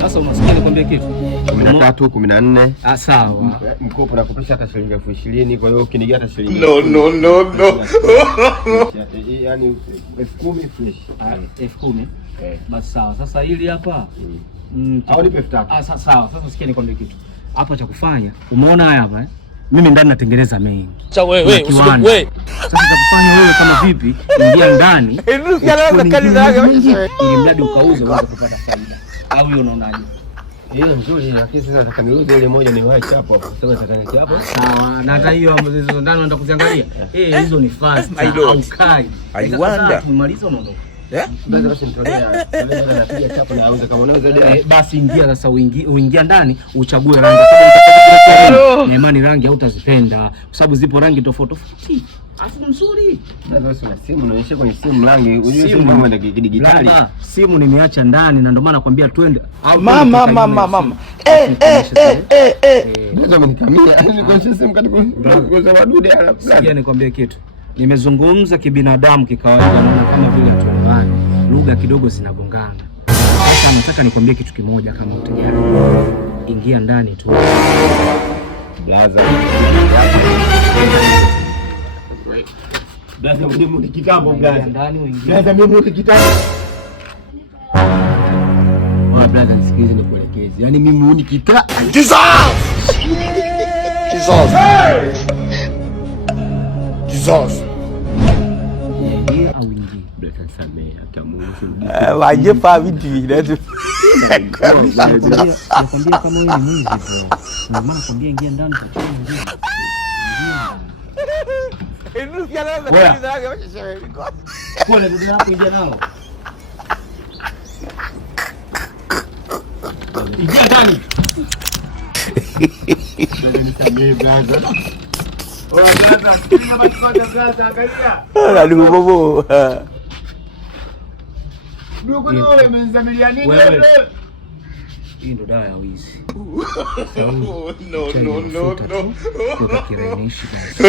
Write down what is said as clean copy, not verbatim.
Sasa unasikia nikwambia kitu? 13 14. Sawa. Mkopo nakopesha hata shilingi 20,000, kwa hiyo ukinigia hata shilingi. No. Yaani 10,000 fresh. 10,000. Basi sawa. Sasa hili hapa au nipe 3,000. Sawa. Sasa sikia nikwambia kitu. Hapa cha kufanya, umeona haya hapa Mimi ndani natengeneza mengi. Sasa wewe sasa cha kufanya wewe kama vipi? Ingia ndani. Ili mradi ukauze uweze kupata faida. Au hiyo unaonaje? Hiyo nzuri, lakini sasa nataka ile moja ni wacha hapo. Sasa nataka hapo. Sawa. Na hata hiyo ambazo hizo ndani unataka kuziangalia. Hizo ni fast. Au kai. Aiwanda. Tumaliza unaondoka. Basi nitolea. Napiga chapo na auze kama unaweza. Basi ingia sasa, uingia ndani uchague rangi. Na imani rangi hautazipenda kwa sababu zipo rangi tofauti tofauti. Afu nzuri. Sasa una simu unaonyesha kwenye simu rangi. Unajua simu mambo ya kidigitali. Simu nimeacha ndani na ndio maana nakwambia twende. Mama. Ndio amenikamia. Niko simu katika kuuza wadude hapa. Sikia nikwambie kitu. Nimezungumza kibinadamu kikawaida na kama vile tuungane. Lugha kidogo zinagongana. Sasa nataka nikwambie kitu kimoja kama utajali. Ingia ndani tu. Blaza. Blaza mdimu kitambo blaza. Ndani uingie. Blaza mimi kitambo. Blaza nisikilize nikuelekeze. Yaani mimi huni kita. Jesus. Ingia au ingie. Blaza samee akamuhusu. Waje pa vitu ndio. Nakwambia kama wewe ni mwizi bro. Ndio maana nakwambia ingia ndani utachukua ingia. Kwa nini ndio hapo ingia nao? Ingia ndani. Blaza nisamee blaza. Blaza, kama bado blaza angalia. Ndio bobo. Ndugu ni wewe umenzamilia nini wewe? Hii ndo dawa ya wizi. No. Kwa kirenishi basi.